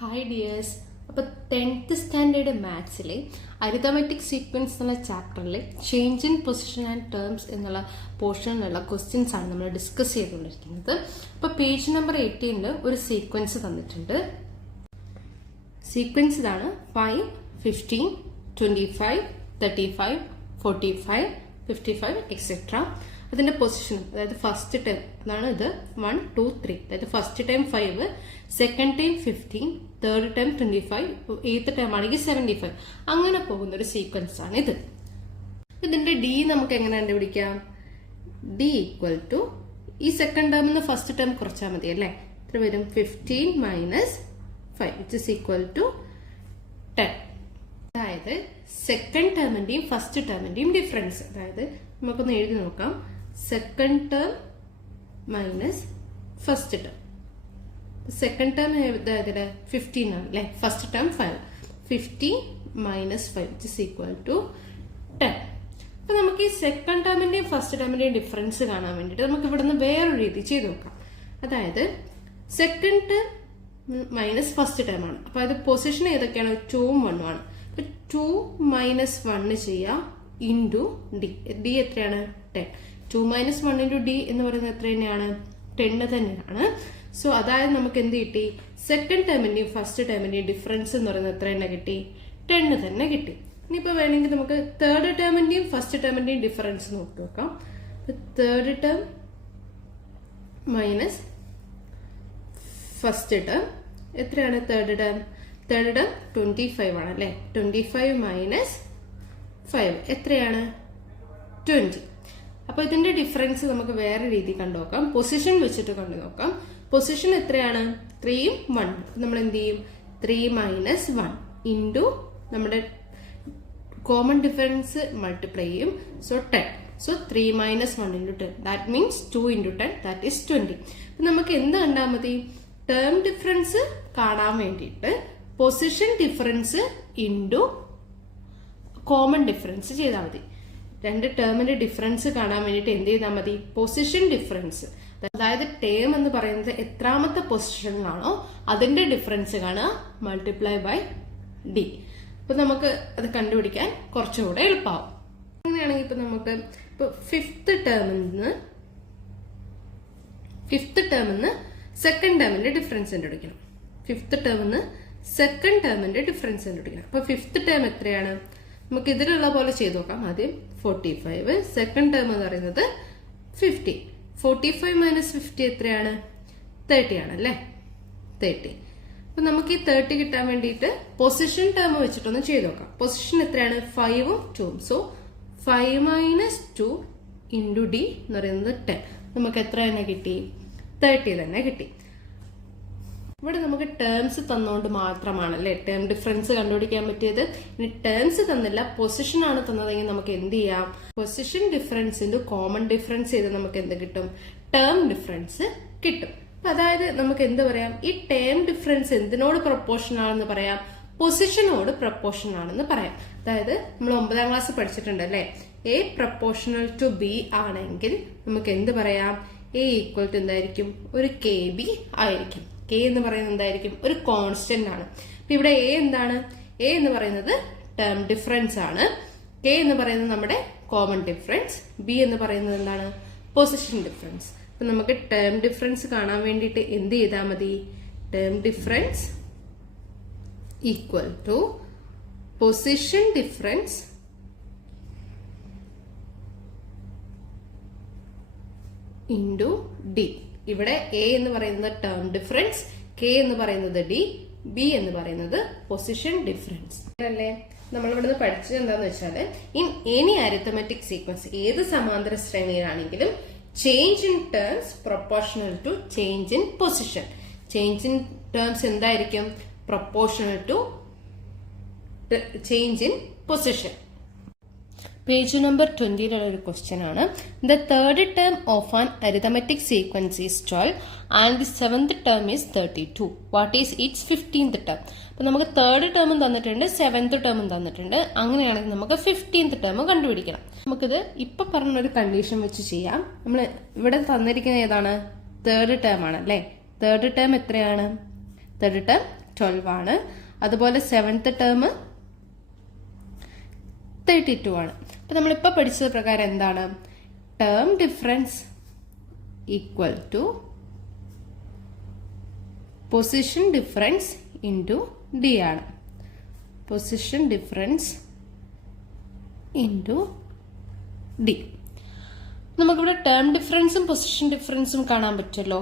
Hi dears. അപ്പോൾ 10th standard മാത്സിലെ arithmetic sequence എന്നുള്ള ചാപ്റ്ററിൽ change in position and terms എന്നുള്ള പോർഷനിലുള്ള ക്വസ്റ്റ്യൻസ് ആണ് നമ്മൾ ഡിസ്കസ് ചെയ്തുകൊണ്ടിരിക്കുന്നത്. അപ്പോൾ പേജ് നമ്പർ 18 ഒരു സീക്വൻസ് തന്നിട്ടുണ്ട്. സീക്വൻസ് ഇതാണ്: 5, 15, 25, 35, 45, 55 എക്സെട്ര. അതിന്റെ പൊസിഷൻ, അതായത് ഫസ്റ്റ് ടൈം അതാണ് ഇത് 1, 2, 3. അതായത് first time 5, second time 15, third time 25, 8th time ആണെങ്കിൽ 75. അങ്ങനെ പോകുന്ന ഒരു സീക്വൻസ് ആണ് ഇത്. ഇതിന്റെ ഡി നമുക്ക് എങ്ങനെ കണ്ടുപിടിക്കാം? ഡി ഈക്വൽ ടു ഈ സെക്കൻഡ് ടേമിൽ നിന്ന് ഫസ്റ്റ് ടേം കുറച്ചാൽ മതി അല്ലേ? ഇത്ര വരും 15 minus 5 which is equal to 10. അതായത് സെക്കൻഡ് ടേമിന്റെയും ഫസ്റ്റ് ടേമിന്റെയും ഡിഫറൻസ്. അതായത് നമുക്കൊന്ന് എഴുതി നോക്കാം: second term minus first term. Second term ഏതായത് 15 ആണ് അല്ലെ? First term 5. 50 minus 5 which is equal to 10. അപ്പൊ നമുക്ക് ഈ സെക്കൻഡ് ടേമിന്റെയും ഫസ്റ്റ് ടേമിന്റെയും ഡിഫറൻസ് കാണാൻ വേണ്ടിയിട്ട് നമുക്ക് ഇവിടുന്ന് വേറൊരു രീതി ചെയ്ത് നോക്കാം. അതായത് second term minus first term ആണ്. അപ്പൊ അത് പൊസിഷൻ ഏതൊക്കെയാണ്? 2ഉം 1ഉം ആണ്. 2 മൈനസ് 1 ചെയ്യാം ഇൻറ്റു ഡി. ഡി എത്രയാണ്? 10. 2 മൈനസ് 1 ഇൻറ്റു ഡി എന്ന് പറയുന്നത് എത്ര തന്നെയാണ്? 10 തന്നെയാണ്. സോ അതായത് നമുക്ക് എന്ത് കിട്ടി? സെക്കൻഡ് ടേമിന്റെയും ഫസ്റ്റ് ടേമിന്റെയും ഡിഫറൻസ് എന്ന് പറയുന്നത് എത്ര തന്നെ കിട്ടി? 10 തന്നെ കിട്ടി. ഇനിയിപ്പോ വേണമെങ്കിൽ നമുക്ക് തേർഡ് ടേമിന്റെയും ഫസ്റ്റ് ടേമിന്റെയും ഡിഫറൻസ് നോക്കി നോക്കാം. Third term minus first term എത്രയാണ്? തേർഡ് ടേം 25 ആണ് അല്ലെ? 25 മൈനസ് 5 എത്രയാണ്? 20. അപ്പൊ ഇതിന്റെ ഡിഫറൻസ് നമുക്ക് വേറെ രീതി കണ്ടുനോക്കാം. പൊസിഷൻ വെച്ചിട്ട് കണ്ടു നോക്കാം. പൊസിഷൻ എത്രയാണ്? 3ഉം 1. നമ്മൾ എന്ത് ചെയ്യും? 3 മൈനസ് 1 ഇൻറ്റു നമ്മുടെ കോമൺ ഡിഫറൻസ് മൾട്ടിപ്ലൈ ചെയ്യും. So 10. So 3 minus 1 into 10 that means 2 into 10 that is 20. അപ്പൊ നമുക്ക് എന്ത് കണ്ടാൽ മതി? ടേം ഡിഫറൻസ് കാണാൻ വേണ്ടിയിട്ട് position difference into common difference ചെയ്താൽ മതി. രണ്ട് ടേമിന്റെ ഡിഫറൻസ് കാണാൻ വേണ്ടിയിട്ട് എന്ത് ചെയ്താൽ മതി? പൊസിഷൻ ഡിഫറൻസ്, അതായത് ടേം എന്ന് പറയുന്നത് എത്രാമത്തെ പൊസിഷനിലാണോ അതിന്റെ ഡിഫറൻസ് കാണുക, മൾട്ടിപ്ലൈ ബൈ ഡി. അപ്പൊ നമുക്ക് അത് കണ്ടുപിടിക്കാൻ കുറച്ചുകൂടെ എളുപ്പമാവും. അങ്ങനെയാണെങ്കിൽ ഇപ്പൊ നമുക്ക് ഇപ്പൊ ഫിഫ്ത്ത് ടേമിൽ നിന്ന് സെക്കൻഡ് ടേമിന്റെ ഡിഫറൻസ് കണ്ടുപിടിക്കണം. ഫിഫ്ത്ത് ടേമിൽ നിന്ന് സെക്കൻഡ് ടേമിന്റെ ഡിഫറൻസ് കണ്ടുപിടിക്കണം. അപ്പൊ ഫിഫ്ത്ത് ടേം എത്രയാണ്? നമുക്ക് ഇതിലുള്ള പോലെ ചെയ്ത് നോക്കാം. ആദ്യം 45, സെക്കൻഡ് ടേം എന്ന് പറയുന്നത് 50. 45 മൈനസ് 50 എത്രയാണ്? 30 ആണ് അല്ലെ? 30. അപ്പൊ നമുക്ക് ഈ 30 കിട്ടാൻ വേണ്ടിയിട്ട് പൊസിഷൻ ടേം വെച്ചിട്ടൊന്ന് ചെയ്ത് നോക്കാം. പൊസിഷൻ എത്രയാണ്? 5ഉം 2ഉം. സോ 5 മൈനസ് 2 ഇൻറ്റു ഡി എന്ന് പറയുന്നത് 10. നമുക്ക് എത്ര തന്നെ കിട്ടി? 30 തന്നെ കിട്ടി. ഇവിടെ നമുക്ക് ടേംസ് തന്നുകൊണ്ട് മാത്രമാണ് അല്ലെ ടേം ഡിഫറൻസ് കണ്ടുപിടിക്കാൻ പറ്റിയത്. ഇനി ടേംസ് തന്നില്ല, പൊസിഷൻ ആണ് തന്നതെങ്കിൽ നമുക്ക് എന്ത് ചെയ്യാം? Position difference into common difference ചെയ്ത് നമുക്ക് എന്ത് കിട്ടും? ടേം ഡിഫറൻസ് കിട്ടും. അതായത് നമുക്ക് എന്ത് പറയാം? ഈ ടേം ഡിഫറൻസ് എന്തിനോട് പ്രൊപ്പോർഷൻ ആണെന്ന് പറയാം? പൊസിഷനോട് പ്രൊപ്പോർഷൻ ആണെന്ന് പറയാം. അതായത് നമ്മൾ 9ാം ക്ലാസ് പഠിച്ചിട്ടുണ്ട് അല്ലെ? എ പ്രൊപ്പോർഷണൽ ടു ബി ആണെങ്കിൽ നമുക്ക് എന്ത് പറയാം? എ ഈക്വൽ ടു എന്തായിരിക്കും? ഒരു KB ആയിരിക്കും. കെ എന്ന് പറയുന്നത് എന്തായിരിക്കും? ഒരു കോൺസ്റ്റന്റ് ആണ്. അപ്പൊ ഇവിടെ എ എന്താണ്? എ എന്ന് പറയുന്നത് ടേം ഡിഫറൻസ് ആണ്. കെ എന്ന് പറയുന്നത് നമ്മുടെ കോമൺ ഡിഫറൻസ്. ബി എന്ന് പറയുന്നത് എന്താണ്? Position difference. അപ്പൊ നമുക്ക് ടേം ഡിഫറൻസ് കാണാൻ വേണ്ടിയിട്ട് എന്ത് ചെയ്താൽ മതി? Term difference equal to position difference into D. ഇവിടെ എ എന്ന് പറയുന്നത് ടേം ഡിഫറൻസ്, കെ എന്ന് പറയുന്നത് ഡി, ബി എന്ന് പറയുന്നത് പൊസിഷൻ ഡിഫറൻസ് അല്ലേ? നമ്മൾ ഇവിടുന്ന് പഠിച്ചത് എന്താന്ന് വെച്ചാല് ഇൻ എനി അരിത്തമെറ്റിക് സീക്വൻസ്, ഏത് സമാന്തര ശ്രേണിയിലാണെങ്കിലും change in terms proportional to change in position. Change in terms എന്തായിരിക്കും? Proportional to change in position. Page number 20 ഒരു ക്വസ്റ്റ്യൻ ആണ്. The third term of an arithmetic sequence is 12 and the 7th term is 32. What is its 15th term? അപ്പൊ നമുക്ക് third ടേമും തന്നിട്ടുണ്ട്, 7th ടേമും തന്നിട്ടുണ്ട്. അങ്ങനെയാണെങ്കിൽ നമുക്ക് 15th term കണ്ടുപിടിക്കണം. നമുക്കിത് ഇപ്പൊ പറഞ്ഞൊരു കണ്ടീഷൻ വെച്ച് ചെയ്യാം. നമ്മൾ ഇവിടെ തന്നിരിക്കുന്ന ഏതാണ്? തേർഡ് ടേം ആണ് അല്ലെ? തേർഡ് ടേം എത്രയാണ്? തേർഡ് ടേം 12 ആണ്. അതുപോലെ 7th ടേം 32 ആണ്. അപ്പൊ നമ്മളിപ്പോൾ പഠിച്ചത് പ്രകാരം എന്താണ്? Term difference equal to position difference into D ആണ്. Position difference into D. നമുക്കിവിടെ ടേം ഡിഫറൻസും പൊസിഷൻ ഡിഫറൻസും കാണാൻ പറ്റുമല്ലോ.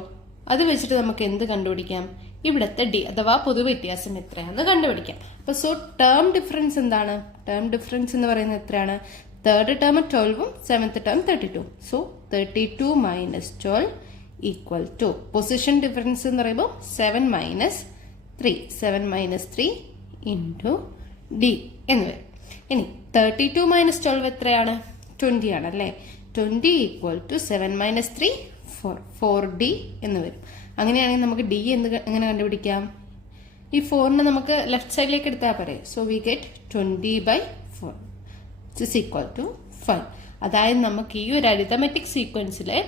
അത് വെച്ചിട്ട് നമുക്ക് എന്ത് കണ്ടുപിടിക്കാം? ഇവിടുത്തെ ഡി അഥവാ പൊതുവ്യത്യാസം എത്രയാണെന്ന് കണ്ടുപിടിക്കാം. അപ്പൊ സോ ടേം ഡിഫറൻസ് എന്താണ്? ടേം ഡിഫറൻസ് എന്ന് പറയുന്നത് എത്രയാണ്? 3rd ടേം 12ഉം 7th term 32. So 32 minus 12 equal to position difference എന്ന് പറയുമ്പോൾ 7 മൈനസ് 3 ഇൻറ്റു ഡി എന്ന് വരും. ഇനി 32 മൈനസ് 12 എത്രയാണ്? 20 ആണ് അല്ലേ? 20 ഈക്വൽ ടു 7 മൈനസ് 3 4D എന്ന് വരും. അങ്ങനെയാണെങ്കിൽ നമുക്ക് ഡി എങ്ങനെ കണ്ടുപിടിക്കാം? ഈ 4നെ നമുക്ക് ലെഫ്റ്റ് സൈഡിലേക്ക് എടുത്താൽ പറയാം. So we get 20/4 is equal to 5. അതായത് നമുക്ക് ഈ ഒരു അരിതമെറ്റിക് സീക്വൻസിലെ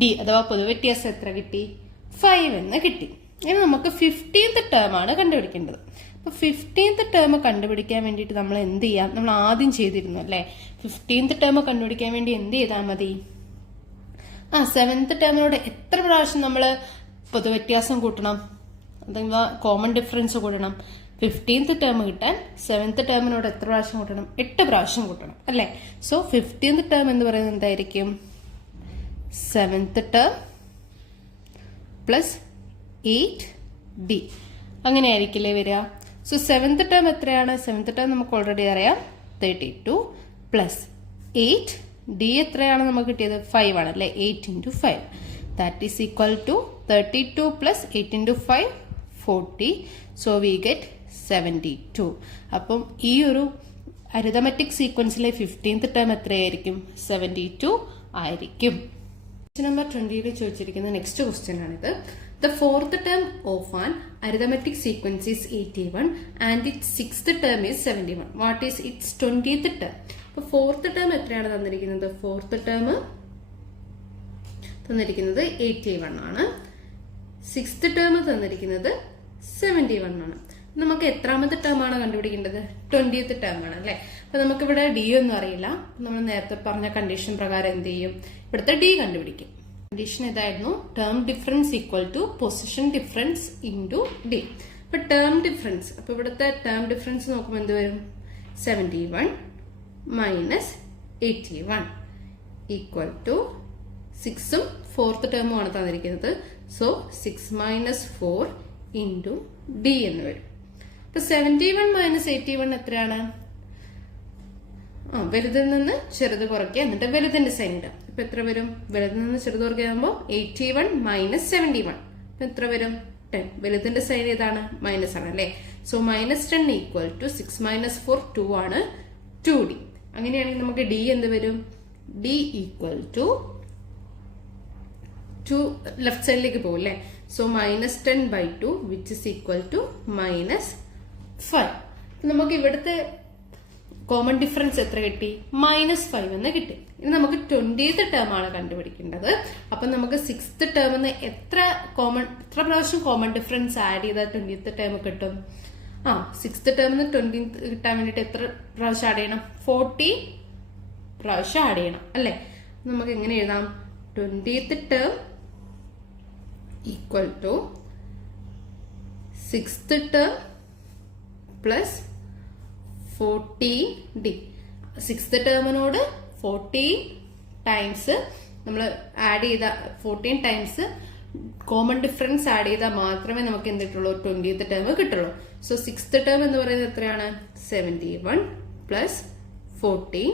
ഡി അഥവാ പൊതുവ്യത്യാസം എത്ര കിട്ടി? 5 എന്ന് കിട്ടി. ഇനി നമുക്ക് 15th ടേം ആണ് കണ്ടുപിടിക്കേണ്ടത്. അപ്പൊ 15th ടേം കണ്ടുപിടിക്കാൻ വേണ്ടിയിട്ട് നമ്മൾ എന്ത് ചെയ്യാം? നമ്മൾ ആദ്യം ചെയ്തിരുന്നു അല്ലേ? 15th ടേം കണ്ടുപിടിക്കാൻ വേണ്ടി എന്ത് ചെയ്താൽ മതി? 7th ടേമിനോട് എത്ര പ്രാവശ്യം നമ്മൾ പൊതുവ്യത്യാസം കൂട്ടണം അഥവാ കോമൺ ഡിഫറൻസ് കൂട്ടണം? 15th ടേം കിട്ടാൻ 7th ടേമിനോട് എത്ര പ്രാവശ്യം കൂട്ടണം? 8 പ്രാവശ്യം കൂട്ടണം അല്ലേ? സോ 15th ടേം എന്ന് പറയുന്നത് എന്തായിരിക്കും? 7th ടേം പ്ലസ് 8D അങ്ങനെ ആയിരിക്കില്ലേ വരിക? സോ 7th ടേം എത്രയാണ്? 7th ടേം നമുക്ക് ഓൾറെഡി അറിയാം, 32 പ്ലസ് 8D എത്രയാണ് നമുക്ക് കിട്ടിയത്? 5 ആണ് അല്ലേ? 8 into 5 that is equal to 32 plus 8 into 5 40. So we get 72. അപ്പം ഈ ഒരു അരിതമെറ്റിക് സീക്വൻസിലെ 15th ടേം എത്രയായിരിക്കും? 72 ആയിരിക്കും. നമ്പർ 20 ചോദിച്ചിരിക്കുന്ന നെക്സ്റ്റ് ക്വസ്റ്റ്യൻ ആണിത്. The 4th term of an arithmetic sequence is 81 and its 6th term is 71. What is its 20th term? അപ്പോൾ 4th term എത്രയാണ് തന്നിരിക്കുന്നത്? 4th term തന്നിരിക്കുന്നത് 81 ആണ്. 6th term തന്നിരിക്കുന്നത് 71 ആണ്. നമുക്ക് എത്രാമത്തെ ടേം ആണ് കണ്ടുപിടിക്കേണ്ടത്? 20th ടേം ആണ് അല്ലേ? അപ്പൊ നമുക്കിവിടെ ഡി ഒന്നും അറിയില്ല. നമ്മൾ നേരത്തെ പറഞ്ഞ കണ്ടീഷൻ പ്രകാരം എന്ത് ചെയ്യും? ഇവിടുത്തെ ഡി കണ്ടുപിടിക്കും. കണ്ടീഷൻ ഇതായിരുന്നു, term difference equal to position difference into D. അപ്പൊ ടേം ഡിഫറൻസ്, അപ്പൊ ഇവിടുത്തെ ടേം ഡിഫറൻസ് നോക്കുമ്പോൾ എന്ത് വരും? 71 മൈനസ് 81 ഈക്വൽ ടു 6ഉം 4th ടേമും ആണ് തന്നിരിക്കുന്നത്. സോ 6 മൈനസ് 4 ഇൻറ്റു ഡി എന്ന് വരും. അപ്പൊ 71 മൈനസ് 81 എത്രയാണ്? വലുതിൽ നിന്ന് ചെറുത് കുറയ്ക്കുക, എന്നിട്ട് വലുതിന്റെ സൈൻ ഇടാം. ഇപ്പൊ എത്ര വരും? വലുതിൽ നിന്ന് ചെറുത് കുറയ്ക്കുമ്പോൾ 81 മൈനസ് 71 ഇപ്പൊ എത്ര വരും? 10. വലുതിന്റെ സൈൻ ഏതാണ്? മൈനസ് ആണ് അല്ലേ? So minus 10 equal to 6 minus 4 2 ആണ്, 2D. അങ്ങനെയാണെങ്കിൽ നമുക്ക് ഡി എന്ത് വരും? ഡി ഈക്വൽ ടു 2 ലെഫ്റ്റ് സൈഡിലേക്ക് പോകും അല്ലേ? So minus 10/2 which is equal to minus 5. നമുക്ക് ഇവിടുത്തെ കോമൺ ഡിഫറൻസ് എത്ര കിട്ടി? -5 എന്ന് കിട്ടി. ഇനി നമുക്ക് 20th ടേം ആണ് കണ്ടുപിടിക്കേണ്ടത്. അപ്പൊ നമുക്ക് 6th ടേമിന് എത്ര പ്രാവശ്യം കോമൺ ഡിഫറൻസ് ആഡ് ചെയ്താൽ 20th ടേം കിട്ടും? 6th ടേമിന് 20th കിട്ടാൻ വേണ്ടിട്ട് എത്ര പ്രാവശ്യം ആഡ് ചെയ്യണം? 40 പ്രാവശ്യം ആഡ് ചെയ്യണം അല്ലെ? നമുക്ക് എങ്ങനെ എഴുതാം? 20th term equal to 6th term plus 14D. 6th ടേമിനോട് 14 ടൈംസ് നമ്മൾ ആഡ് ചെയ്ത 14 ടൈംസ് കോമൺ ഡിഫറൻസ് ആഡ് ചെയ്താൽ മാത്രമേ നമുക്ക് എന്ത് കിട്ടുള്ളൂ? 20th ടേം കിട്ടുള്ളൂ. സോ 6th ടേം എന്ന് പറയുന്നത് എത്രയാണ്? 71 പ്ലസ് 14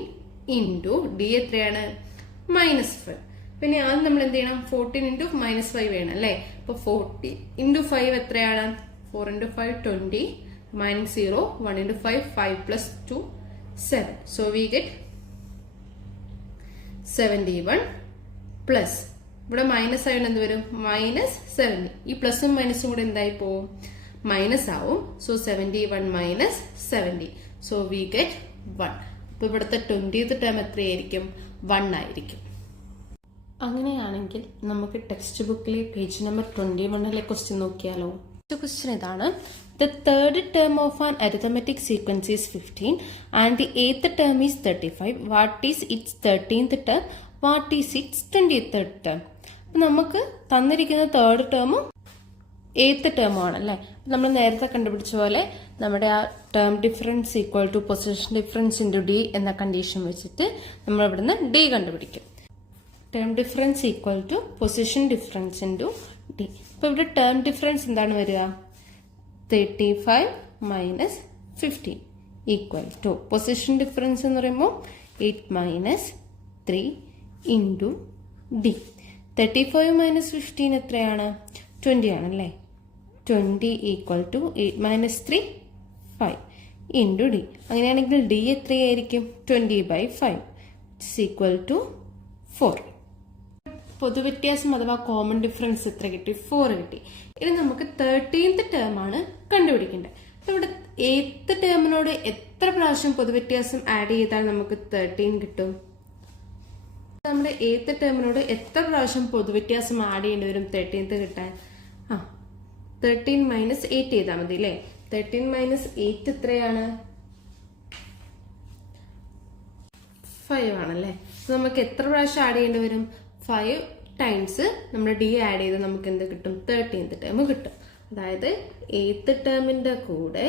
ഇൻറ്റു ഡി എത്രയാണ്? -5. പിന്നെ ആദ്യം നമ്മൾ എന്ത് ചെയ്യണം? 14 ഇൻറ്റു -5 വേണം അല്ലേ? അപ്പൊ 40 ഇൻറ്റു 5 എത്രയാണ്? 4 into 5 20 minus 0 1 into 5 5 plus 2 7. So we get 71 plus ഇവിടെ മൈനസ് ആയതുകൊണ്ട് എന്ത് വരും? -70. ഈ പ്ലസും മൈനസും കൂടെ എന്തായി പോവും? മൈനസ് ആവും. So 71 minus 70. So we get 1. അപ്പൊ ഇവിടുത്തെ 20th ടേം എത്രയായിരിക്കും? 1 ആയിരിക്കും. അങ്ങനെയാണെങ്കിൽ നമുക്ക് ടെക്സ്റ്റ് ബുക്കിലെ പേജ് നമ്പർ 21 ക്വസ്റ്റ്യൻ നോക്കിയാലോ? ക്വസ്റ്റ്യൻ ഇതാണ്. The third term of an arithmetic sequence is 15 and the eighth term is 35. What is its 13th term? What is its 23rd term? അപ്പം നമുക്ക് തന്നിരിക്കുന്ന തേർഡ് ടേമും എയ്ത്ത് ടേമും ആണല്ലേ. നമ്മൾ നേരത്തെ കണ്ടുപിടിച്ച പോലെ നമ്മുടെ ആ term difference equal to position difference into D എന്ന കണ്ടീഷൻ വെച്ചിട്ട് നമ്മൾ ഇവിടുന്ന് ഡി കണ്ടുപിടിക്കും. Term difference equal to position difference into D. അപ്പോൾ ഇവിടെ ടേം ഡിഫറൻസ് എന്താണ് വരിക? 35 minus 15 equal to position difference എന്ന് പറയുമ്പോൾ 8 മൈനസ് 3 ഇൻറ്റു ഡി. 35 മൈനസ് 15 എത്രയാണ്? 20 ആണല്ലേ. 20 equal to 8 minus 3 5 into D. അങ്ങനെയാണെങ്കിൽ ഡി എത്രയായിരിക്കും? 20/5 ഈക്വൽ ടു 4. പൊതുവ്യത്യാസം അഥവാ കോമൺ ഡിഫറൻസ് എത്ര കിട്ടി? 4 കിട്ടി. ഇനി നമുക്ക് 13th ടേം ആണ് കണ്ടുപിടിക്കേണ്ടത്. അപ്പൊ ഇവിടെ 8th ടേമിനോട് എത്ര പ്രാവശ്യം പൊതുവ്യത്യാസം ആഡ് ചെയ്താൽ നമുക്ക് 13 കിട്ടും? നമ്മുടെ 8th ടേമിനോട് എത്ര പ്രാവശ്യം പൊതുവ്യത്യാസം ആഡ് ചെയ്യേണ്ടി വരും 13th കിട്ടാൻ? 13 മൈനസ് 8 ചെയ്താൽ മതി അല്ലേ. 13 മൈനസ് 8 എത്രയാണ്? 5 ആണല്ലേ. നമുക്ക് എത്ര പ്രാവശ്യം ആഡ് ചെയ്യേണ്ടി വരും? 5 ടൈംസ് നമ്മുടെ ഡി ആഡ് ചെയ്ത് നമുക്ക് എന്ത് കിട്ടും? 13th ടേം കിട്ടും. അതായത് 8th ടേമിന്റെ കൂടെ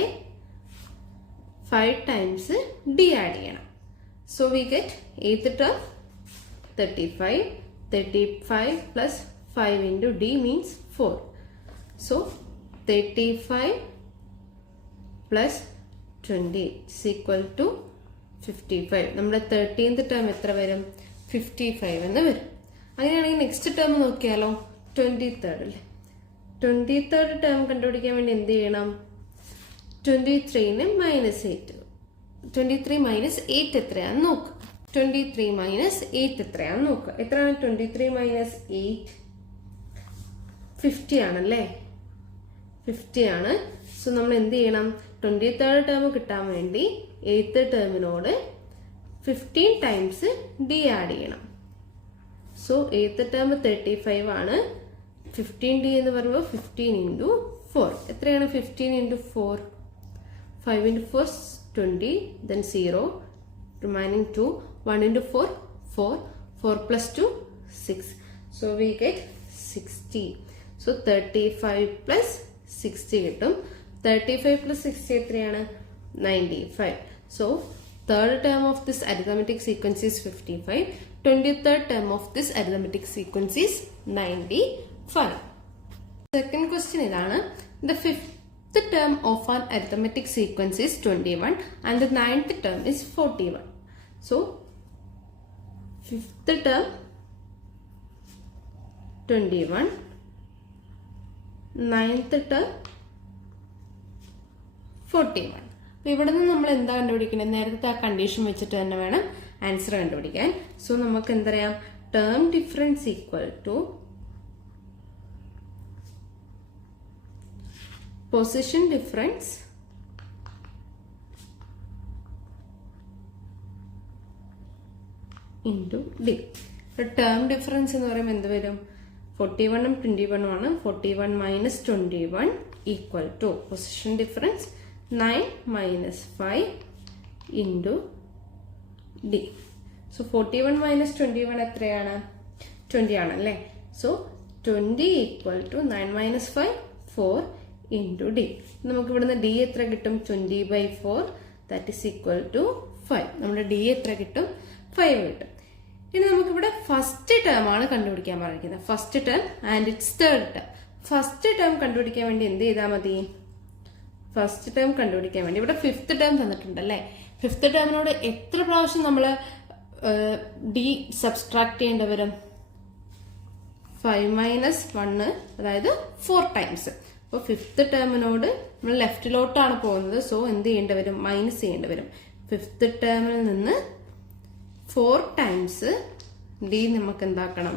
5 ടൈംസ് ഡി ആഡ് ചെയ്യണം. So we get 8th term 35. 35 plus 5 into d means 4. So 35 plus 20 is equal to 55. നമ്മുടെ 13th ടേം എത്ര വരും? 55 എന്ന് വരും. അങ്ങനെയാണെങ്കിൽ നെക്സ്റ്റ് ടേം നോക്കിയാലോ? 23rd അല്ലേ. 23rd ടേം കണ്ടുപിടിക്കാൻ വേണ്ടി എന്ത് ചെയ്യണം? 23 മൈനസ് 8. 23 മൈനസ് 8 എത്രയാണെന്ന് നോക്കുക. 23 മൈനസ് 8 എത്രയാണെന്ന് നോക്കുക. എത്രയാണ് 23 മൈനസ് 8? 50 ആണല്ലേ. 50 ആണ്. സോ നമ്മൾ എന്ത് ചെയ്യണം? 23rd ടേം കിട്ടാൻ വേണ്ടി 8th ടേമിനോട് 15 ടൈംസ് ഡി ആഡ് ചെയ്യണം. സോ 8th ടേം 35 ആണ്. 15d എന്ന് പറയുമ്പോൾ 15 ഇൻറ്റു 4 എത്രയാണ്? 15 into 4. 5 into 4 20, then 0, remaining 2. 1 into 4, 4. 4 plus 2, 6. So we get 60. So 35 plus 60 കിട്ടും. 35 plus 60 എത്രയാണ്? 95. So third term of this arithmetic sequence is 55. 23rd term of this arithmetic sequence is 95. Second question ഇതാണ്. The fifth term of an arithmetic sequence is 21 and the 9th term is 41. So fifth term 21, 9th term 41. അപ്പോൾ ഇവിടെ നിന്ന് നമ്മൾ എന്താ കണ്ടുപിടിക്കുന്നത്? നേരത്തെ ആ condition വെച്ചിട്ട് തന്നെ വേണം ആൻസർ കണ്ടുപിടിക്കാൻ. സോ നമുക്ക് എന്തറിയാം? Term difference equal to position difference into D. Term difference എന്ന് പറയുമ്പോൾ എന്ത് വരും? 41ഉം 21ഉം ആണ്. 41 minus 21 equal to position difference 9 minus 5 into D. So 41 minus 21 എത്രയാണ്? 20 ആണല്ലേ. So 20 equal to 9 minus 5 4 into D. നമുക്ക് ഇവിടുന്ന് ഡി എത്ര കിട്ടും? 20/4 ദാറ്റ് ഈസ് ഈക്വൽ ടു 5. നമ്മുടെ ഡി എത്ര കിട്ടും? 5 കിട്ടും. ഇനി നമുക്കിവിടെ ഫസ്റ്റ് ടേം ആണ് കണ്ടുപിടിക്കാൻ പറഞ്ഞിരിക്കുന്നത്. First term and it's third term. First term കണ്ടുപിടിക്കാൻ വേണ്ടി എന്ത് ചെയ്താൽ മതി? ഫസ്റ്റ് ടേം കണ്ടുപിടിക്കാൻ വേണ്ടി ഇവിടെ 5th ടേം തന്നിട്ടുണ്ടല്ലേ. 5th ടേമിനോട് എത്ര പ്രാവശ്യം നമ്മൾ ഡി സബ്സ്ട്രാക്ട് ചെയ്യേണ്ടി വരും? 5 മൈനസ് 1, അതായത് 4 ടൈംസ്. അപ്പോൾ 5th ടേമിനോട് നമ്മൾ ലെഫ്റ്റിലോട്ടാണ് പോകുന്നത്. സോ എന്ത് ചെയ്യേണ്ടി വരും? മൈനസ് ചെയ്യേണ്ടി വരും. 5th ടേമിൽ നിന്ന് 4 ടൈംസ് ഡി നമുക്ക് എന്താക്കണം?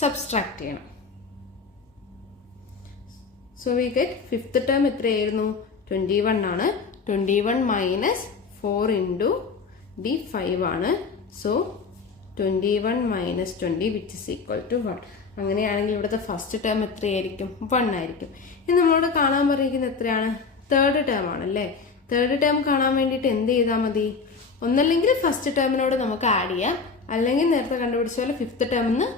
സബ്സ്ട്രാക്ട് ചെയ്യണം. So we get 5th term എത്രയായിരുന്നു? 21 ആണ്. 21 മൈനസ് 4 ഇൻറ്റു ഡി 5 ആണ്. So 21 minus 20 which is equal to 1. അങ്ങനെയാണെങ്കിൽ ഇവിടുത്തെ ഫസ്റ്റ് ടേം എത്രയായിരിക്കും? 1 ആയിരിക്കും. ഇനി നമ്മളോട് കാണാൻ പറഞ്ഞിരിക്കുന്നത് എത്രയാണ്? തേർഡ് ടേം ആണല്ലേ. തേർഡ് ടേം കാണാൻ വേണ്ടിയിട്ട് എന്ത് ചെയ്താൽ മതി? ഒന്നല്ലെങ്കിൽ ഫസ്റ്റ് ടേമിനോട് നമുക്ക് ആഡ് ചെയ്യാം, അല്ലെങ്കിൽ നേരത്തെ കണ്ടുപിടിച്ച പോലെ ഫിഫ്ത്ത് ടേമിന്ന്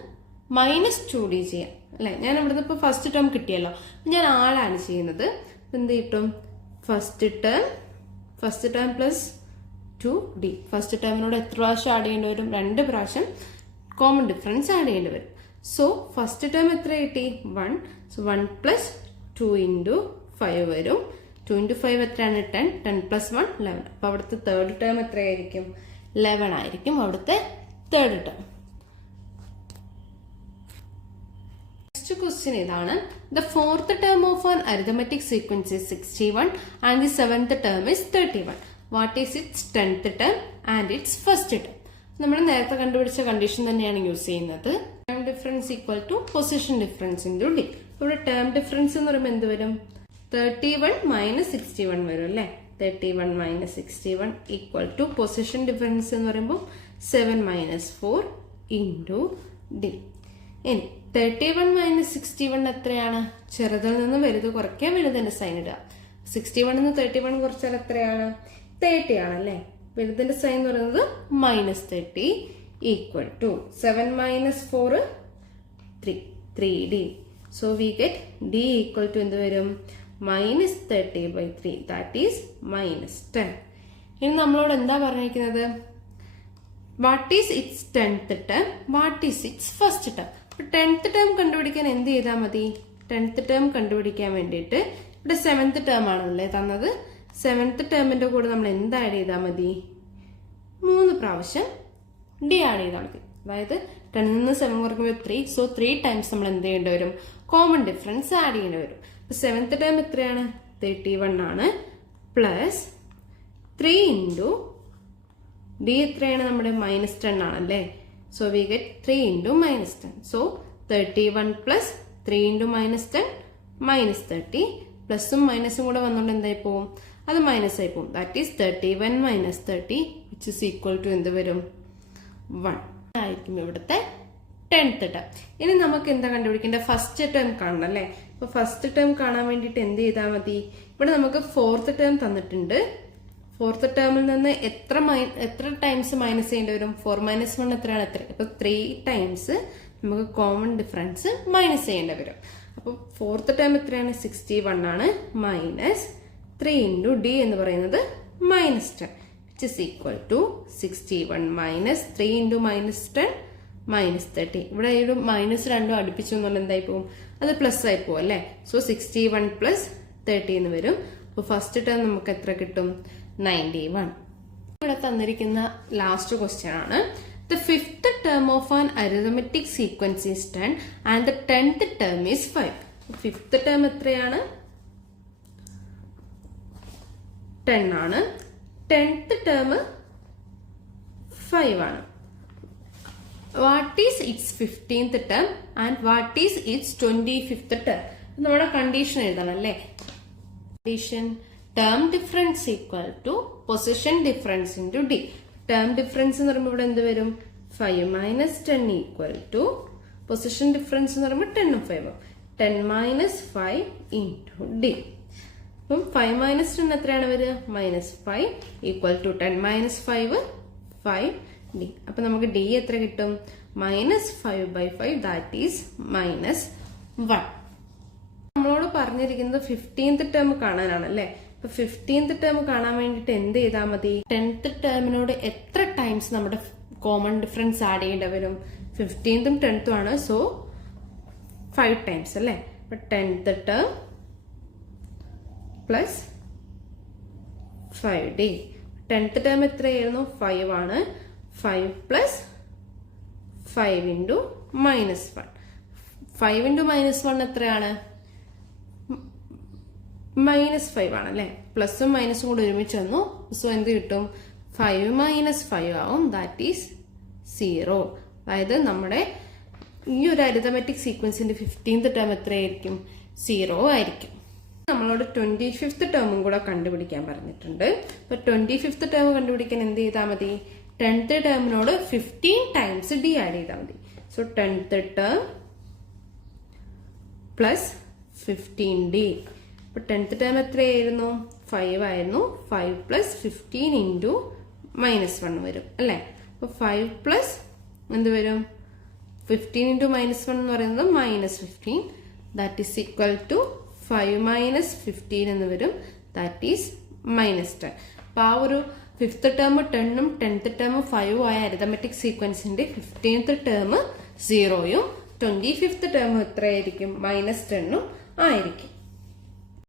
-2d ചെയ്യാം അല്ലെ. ഞാൻ ഇവിടുന്ന് ഇപ്പൊ ഫസ്റ്റ് ടേം കിട്ടിയല്ലോ, ഞാൻ ആഡാണ് ചെയ്യുന്നത്. എന്ത് കിട്ടും? First term plus 2d. First ടേമിനോട് എത്ര പ്രാവശ്യം ആഡ് ചെയ്യേണ്ടി വരും? 2 പ്രാവശ്യം കോമൺ ഡിഫറൻസ് ആഡ് ചെയ്യേണ്ടി വരും. സോ ഫസ്റ്റ് ടേം എത്ര കിട്ടി? 1. സോ 1 പ്ലസ് 2 ഇൻറ്റു 5 വരും. 2 ഇൻറ്റു 5 എത്രയാണ്? 10. 10 പ്ലസ് 1 11. അപ്പൊ അവിടുത്തെ തേർഡ് ടേം എത്രയായിരിക്കും? 11 ആയിരിക്കും അവിടുത്തെ തേർഡ് ടേം. നെക്സ്റ്റ് ക്വസ്റ്റ്യൻ ഇതാണ്. The fourth term of an arithmetic sequence is 61 and the seventh term is 31. What is its 10th term and its first term? നമ്മൾ നേരത്തെ കണ്ടുപിടിച്ച കണ്ടീഷൻ തന്നെയാണ് യൂസ് ചെയ്യുന്നത്. Term difference equal to position difference into D. ഇവിടെ term difference എന്ന് പറയുമ്പോൾ എന്ത് വരും? 31 മൈനസ് 61 വരും അല്ലേ. 31 minus 61 equal to position difference എന്ന് പറയുമ്പോൾ 7 മൈനസ് 4 ഇൻറ്റു ഡി. ഇനി 31 മൈനസ് 61 എത്രയാണ്? ചെറുതിൽ നിന്ന് വലുത് കുറയ്ക്കുക, വലുതിന്റെ സൈൻ ഇടുക. 61 നിന്ന് 31 കുറച്ചാൽ എത്രയാണ്? 30 ആണല്ലേ. വലുതിന്റെ സൈൻ എന്ന് പറയുന്നത് -30 equal to 7 minus 4 3d. So we get d equal to എന്ത് വരും? -30/3, ദാറ്റ് ഈസ് -10. ഇനി നമ്മളോട് എന്താ പറഞ്ഞിരിക്കുന്നത്? What is its 10th term, what is it's first term. 10th term കണ്ടുപിടിക്കാൻ എന്ത് ചെയ്താൽ മതി? 10th ടേം കണ്ടുപിടിക്കാൻ വേണ്ടിയിട്ട് ഇവിടെ 7th ടേം ആണല്ലേ തന്നത്. 7th ടേമിന്റെ കൂടെ നമ്മൾ എന്ത് ആഡ് ചെയ്താൽ മതി? 3 പ്രാവശ്യം ഡി ആഡ് ചെയ്താൽ മതി. അതായത് 10 നിന്ന് 7 കുറയ്ക്കുമ്പോൾ 3. സോ 3 ടൈംസ് നമ്മൾ എന്ത് ചെയ്യേണ്ടി വരും? കോമൺ ഡിഫറൻസ് ആഡ് ചെയ്യേണ്ടി വരും. 7th ടേം എത്രയാണ്? 31 ആണ്. പ്ലസ് 3 ഇൻറ്റു ഡി എത്രയാണ്? നമ്മുടെ -10 ആണല്ലേ. So we get 3 into -10. So 31 plus 3 into -10 -30. പ്ലസും മൈനസും കൂടെ വന്നുകൊണ്ട് എന്തായി പോവും? അത് മൈനസ് ആയി പോവും. That is 31 minus 30 which is equal to എന്ത് വരും? 1 ആയിരിക്കും ഇവിടുത്തെ 10th ടേം. ഇനി നമുക്ക് എന്താ കണ്ടുപിടിക്കേണ്ടത്? ഫസ്റ്റ് ടേം കാണണം അല്ലേ. അപ്പൊ ഫസ്റ്റ് ടേം കാണാൻ വേണ്ടിയിട്ട് എന്ത് ചെയ്താൽ മതി? ഇവിടെ നമുക്ക് 4th ടേം തന്നിട്ടുണ്ട്. 4th ടേമിൽ നിന്ന് എത്ര ടൈംസ് മൈനസ് ചെയ്യേണ്ടി വരും? 4 മൈനസ് 1 എത്രയാണ്? എത്ര? അപ്പൊ 3 ടൈംസ് നമുക്ക് കോമൺ ഡിഫറൻസ് മൈനസ് ചെയ്യേണ്ടി വരും. അപ്പൊ 4th ടേം എത്രയാണ്? 61 ആണ്. മൈനസ് 3 ഇൻറ്റു ഡി എന്ന് പറയുന്നത് -10 which is equal to 61 minus 3 into -10 -30. ഇവിടെ ഒരു മൈനസ് രണ്ടും അടുപ്പിച്ചു എന്നുള്ളത് എന്തായി പോകും? അത് പ്ലസ് ആയി പോകും അല്ലേ. സോ 61 പ്ലസ് 30 എന്ന് വരും. അപ്പൊ ഫസ്റ്റ് ടേം നമുക്ക് എത്ര കിട്ടും? 91. ഇവിടെ തന്നിരിക്കുന്ന ലാസ്റ്റ് ക്വസ്റ്റ്യൻ ആണ്. The fifth term of an arithmetic sequence is 10 and the 10th term is 5. Fifth term എത്രയാണ്? 10 ആണ്. 10th term 5 ആണ്. What is its 15th term and what is its 25th term? നമ്മുടെ കണ്ടീഷൻ എഴുതണം അല്ലേ. Condition term difference equal to position difference into D. Term difference എന്ന് പറയുമ്പോൾ ഇവിടെ എന്ത് വരും? 5 minus 10 equal to position difference എന്ന് പറയുമ്പോൾ 10 ഉം 5 ഉം. 10 മൈനസ് 5 ഇൻറ്റു ഡി. അപ്പം 5 മൈനസ് 10 എത്രയാണ് വരിക? -5 ഈക്വൽ ടു 10 മൈനസ് 5 5d. അപ്പൊ നമുക്ക് d എത്ര കിട്ടും? -5/5 ദാറ്റ് ഈസ് -1. നമ്മളോട് പറഞ്ഞിരിക്കുന്നത് 15th ടേം കാണാനാണ് അല്ലേ. അപ്പൊ 15th ടേം കാണാൻ വേണ്ടിട്ട് എന്ത് ചെയ്താൽ മതി? 10th ടേമിനോട് എത്ര ടൈംസ് നമ്മുടെ കോമൺ ഡിഫറൻസ് ആഡ് ചെയ്യേണ്ടി വരും? 15th ഉം 10th ഉം ആണ്. സോ 5 ടൈംസ് അല്ലേ. അപ്പൊ 10th term plus 5d. 10th term എത്രയായിരുന്നു? 5 ആണ്. 5 പ്ലസ് 5 ഇൻറ്റു -1. 5 ഇൻറ്റു -1 എത്രയാണ്? -5 ആണല്ലേ. പ്ലസും മൈനസും കൂടെ ഒരുമിച്ച് വന്നു. സോ എന്ത് കിട്ടും? 5 മൈനസ് 5 ആവും. That is 0. അതായത് നമ്മുടെ ഈ ഒരു അരിതമെറ്റിക് സീക്വൻസിന്റെ 15th ടേം എത്രയായിരിക്കും? 0 ആയിരിക്കും. നമ്മളോട് 25th ടേമും കൂടെ കണ്ടുപിടിക്കാൻ പറഞ്ഞിട്ടുണ്ട്. അപ്പൊ 25th ടേം കണ്ടുപിടിക്കാൻ എന്ത് ചെയ്താൽ മതി? 10th ടേമിനോട് 15 ടൈംസ് ഡി ആഡ് ചെയ്താൽ മതി. So 10th term plus 15d അപ്പോൾ 10th ടേം എത്രയായിരുന്നു? 5 ആയിരുന്നു. 5 പ്ലസ് 15 ഇൻറ്റു -1 വരും അല്ലേ? അപ്പോൾ 5 പ്ലസ് എന്ത് വരും? 15 ഇൻറ്റു -1 എന്ന് പറയുന്നത് -15. That is equal to 5 minus 15 എന്ന് വരും. That is -10. അപ്പോൾ ആ ഒരു 5th ടേം 10ഉം 10th ടേം 5ഉം ആയ അരിതമെറ്റിക് സീക്വൻസിന്റെ 15th ടേം 0യും 25th ടേം എത്രയായിരിക്കും? -10ഉം ആയിരിക്കും.